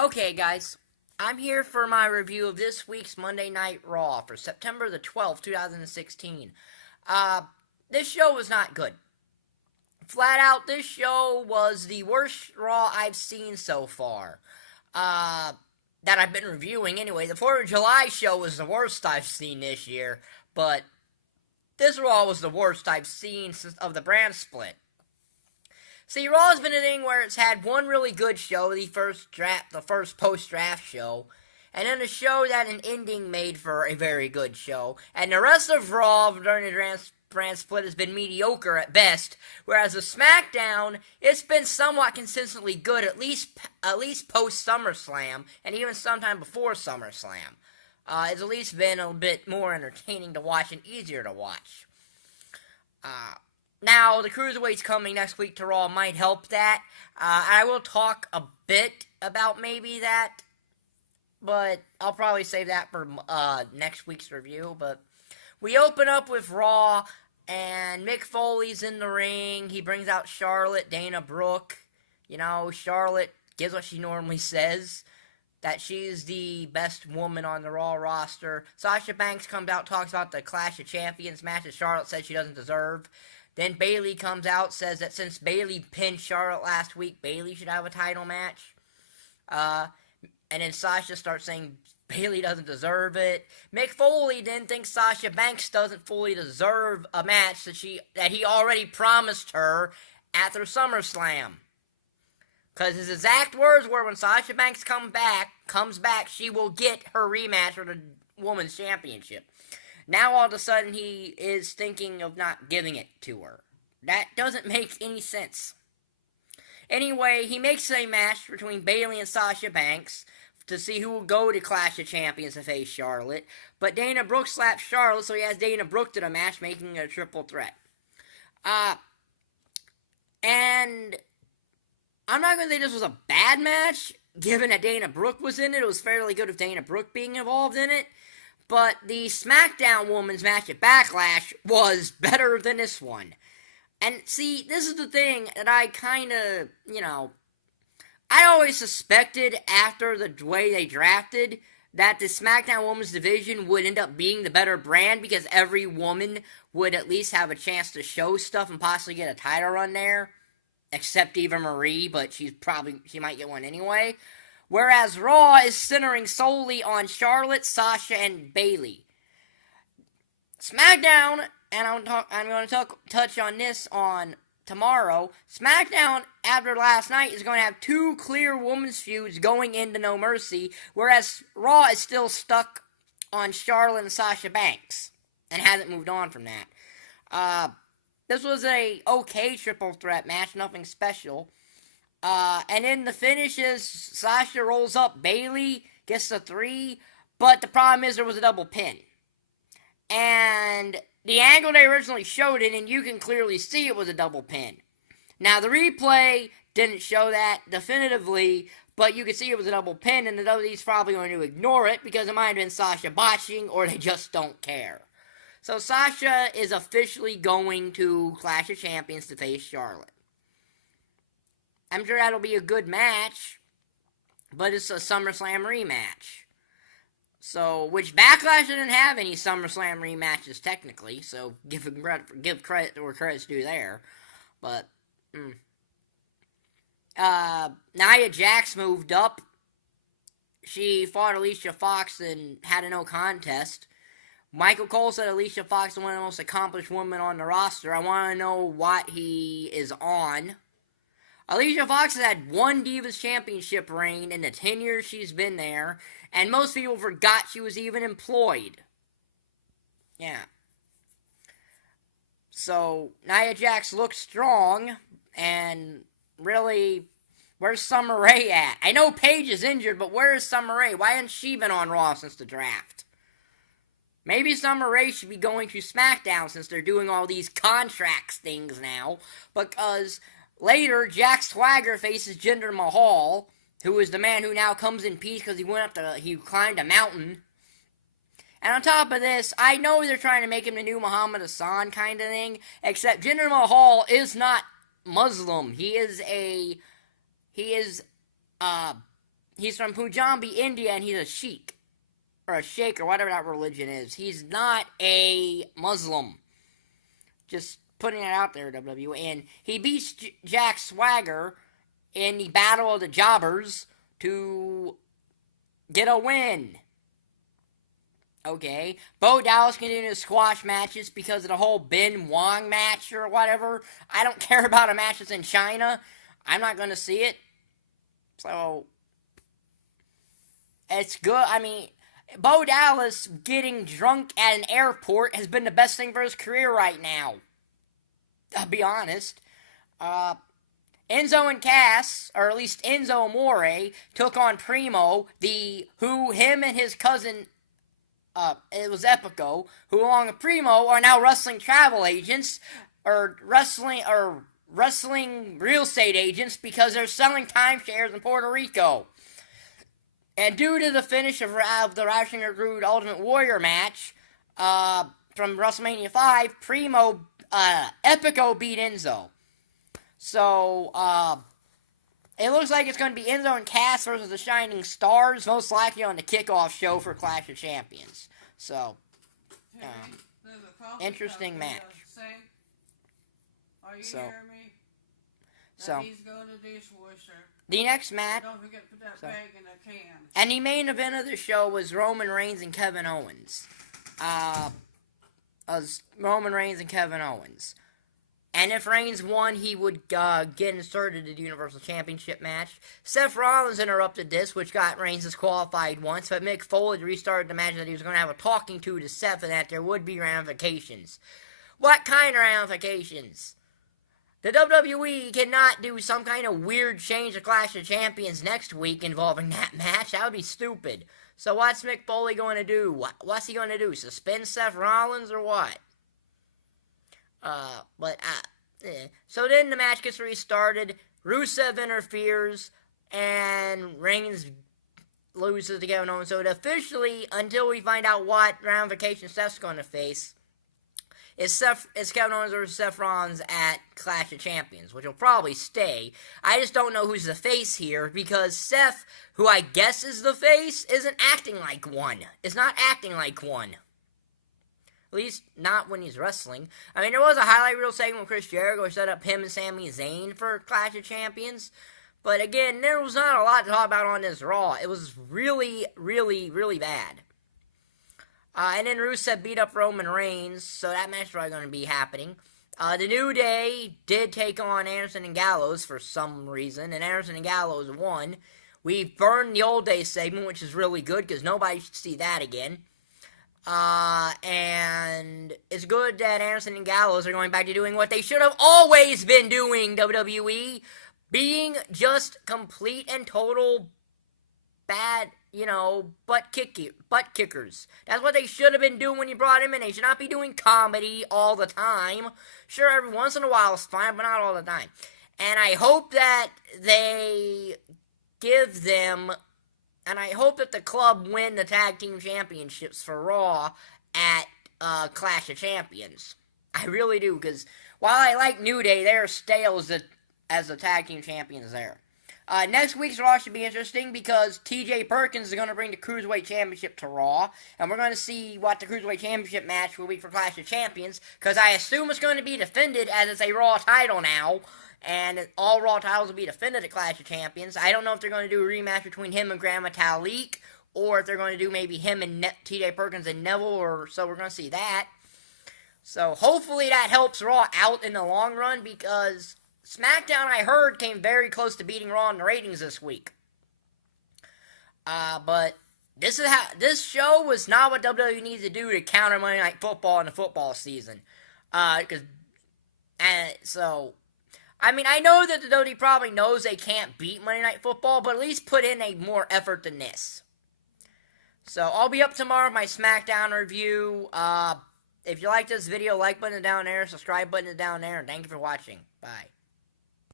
Okay, guys, I'm here for my review of this week's Monday Night Raw for September the 12th, 2016. Uh, this show was not good. Flat out, this show was the worst Raw I've seen so far. Uh, that I've been reviewing anyway. The 4th of July show was the worst I've seen this year, but this Raw was the worst I've seen since of the brand split. See, Raw has been a thing where it's had one really good show, the first post-draft show, and then a show that an ending made for a very good show, and the rest of Raw during the brand split has been mediocre at best. Whereas the SmackDown, it's been somewhat consistently good, at least post SummerSlam, and even sometime before SummerSlam. It's at least been a bit more entertaining to watch and easier to watch. Uh, Now, the Cruiserweights coming next week to Raw might help that. I will talk a bit about maybe that, but I'll probably save that for next week's review. But we open up with Raw, and Mick Foley's in the ring. He brings out Charlotte, Dana Brooke. You know, Charlotte gives what she normally says, that she's the best woman on the Raw roster. Sasha Banks comes out, talks about the Clash of Champions match that Charlotte said she doesn't deserve. Then Bayley comes out, says that since Bayley pinned Charlotte last week, Bayley should have a title match. And then Sasha starts saying Bayley doesn't deserve it. Mick Foley then thinks Sasha Banks doesn't fully deserve a match that he already promised her after SummerSlam. Because his exact words were, when Sasha Banks comes back, she will get her rematch for the Women's Championship. Now all of a sudden he is thinking of not giving it to her. That doesn't make any sense. Anyway, he makes a match between Bayley and Sasha Banks to see who will go to Clash of Champions to face Charlotte. But Dana Brooke slaps Charlotte, so he has Dana Brooke to the match, making it a triple threat. And I'm not going to say this was a bad match, given that Dana Brooke was in it. It was fairly good with Dana Brooke being involved in it. But the SmackDown Women's match at Backlash was better than this one. And see, this is the thing that I kind of, I always suspected after the way they drafted that the SmackDown Women's division would end up being the better brand because every woman would at least have a chance to show stuff and possibly get a title run there. Except Eva Marie, but she might get one anyway. Whereas Raw is centering solely on Charlotte, Sasha, and Bayley. SmackDown, and I'm going to touch on this on tomorrow. SmackDown, after last night, is going to have two clear women's feuds going into No Mercy, whereas Raw is still stuck on Charlotte and Sasha Banks, and hasn't moved on from that. This was a okay triple threat match, nothing special. And in the finishes, Sasha rolls up Bayley, gets the 3, but the problem is there was a double pin. And the angle they originally showed it, and you can clearly see it was a double pin. Now, the replay didn't show that definitively, but you can see it was a double pin, and the WWE's probably going to ignore it because it might have been Sasha botching, or they just don't care. So Sasha is officially going to Clash of Champions to face Charlotte. I'm sure that'll be a good match, but it's a SummerSlam rematch. So, which Backlash didn't have any SummerSlam rematches technically, so give credit where credit's due there. But, Nia Jax moved up. She fought Alicia Fox and had a no contest. Michael Cole said Alicia Fox is one of the most accomplished women on the roster. I want to know what he is on. Alicia Fox has had one Divas Championship reign in the 10 years she's been there, and most people forgot she was even employed. Yeah. So, Nia Jax looks strong, and really, where's Summer Rae at? I know Paige is injured, but where is Summer Rae? Why hasn't she been on Raw since the draft? Maybe Summer Rae should be going to SmackDown since they're doing all these contracts things now, because later, Jack Swagger faces Jinder Mahal, who is the man who now comes in peace because he climbed a mountain. And on top of this, I know they're trying to make him the new Muhammad Hassan kind of thing, except Jinder Mahal is not Muslim. He is He's from Punjabi, India, and he's a sheik. Or a sheikh, or whatever that religion is. He's not a Muslim. Just putting it out there, WWE. And he beats Jack Swagger in the Battle of the Jobbers to get a win. Okay. Bo Dallas continues squash matches because of the whole Ben Wong match or whatever. I don't care about a match that's in China. I'm not going to see it. So, it's good. I mean, Bo Dallas getting drunk at an airport has been the best thing for his career right now. I'll be honest. Enzo and Cass, or at least Enzo Amore, took on Primo, him and his cousin, it was Epico, who along with Primo are now wrestling travel agents, or wrestling real estate agents because they're selling timeshares in Puerto Rico. And due to the finish of the Ravishing Rude Ultimate Warrior match from WrestleMania 5, Epico beat Enzo. So, it looks like it's going to be Enzo and Cass versus the Shining Stars, most likely on the kickoff show for Clash of Champions. So, interesting match. Are you hearing me? So, he's going to dishwasher. The next match. Don't forget to put that bag in a can. And the main event of the show was Roman Reigns and Kevin Owens. Roman Reigns and Kevin Owens. And if Reigns won, he would get inserted into the Universal Championship match. Seth Rollins interrupted this, which got Reigns disqualified once, but Mick Foley restarted the match that he was going to have a talking to Seth and that there would be ramifications. What kind of ramifications? The WWE cannot do some kind of weird change to Clash of Champions next week involving that match. That would be stupid. So what's Mick Foley going to do? What's he going to do? Suspend Seth Rollins or what? So then the match gets restarted. Rusev interferes, and Reigns loses to Kevin Owens. So it officially, until we find out what ramifications Seth's going to face, is Kevin Owens versus Seth Rollins at Clash of Champions, which will probably stay. I just don't know who's the face here, because Seth, who I guess is the face, isn't acting like one. Is not acting like one. At least, not when he's wrestling. I mean, there was a highlight reel segment with Chris Jericho set up him and Sami Zayn for Clash of Champions. But again, there was not a lot to talk about on this Raw. It was really, really, really bad. And then Rusev beat up Roman Reigns, so that match is probably going to be happening. The New Day did take on Anderson and Gallows for some reason, and Anderson and Gallows won. We burned the Old Day segment, which is really good, because nobody should see that again. And it's good that Anderson and Gallows are going back to doing what they should have always been doing, WWE. Being just complete and total bad, butt kickers. That's what they should have been doing when you brought him in. They should not be doing comedy all the time. Sure, every once in a while is fine, but not all the time. And I hope that they give them, and I hope that the club win the tag team championships for Raw at Clash of Champions. I really do, because while I like New Day, they're stale as the tag team champions there. Next week's Raw should be interesting because TJ Perkins is going to bring the Cruiserweight Championship to Raw, and we're going to see what the Cruiserweight Championship match will be for Clash of Champions, because I assume it's going to be defended as it's a Raw title now, and all Raw titles will be defended at Clash of Champions. I don't know if they're going to do a rematch between him and Grand Metalik, or if they're going to do maybe him and TJ Perkins and Neville, or so we're going to see that. So hopefully that helps Raw out in the long run, because SmackDown, I heard, came very close to beating Raw in the ratings this week. But this show was not what WWE needs to do to counter Monday Night Football in the football season. I know that the WWE probably knows they can't beat Monday Night Football, but at least put in a more effort than this. So I'll be up tomorrow with my SmackDown review. If you like this video, like button is down there, subscribe button is down there, and thank you for watching. Bye.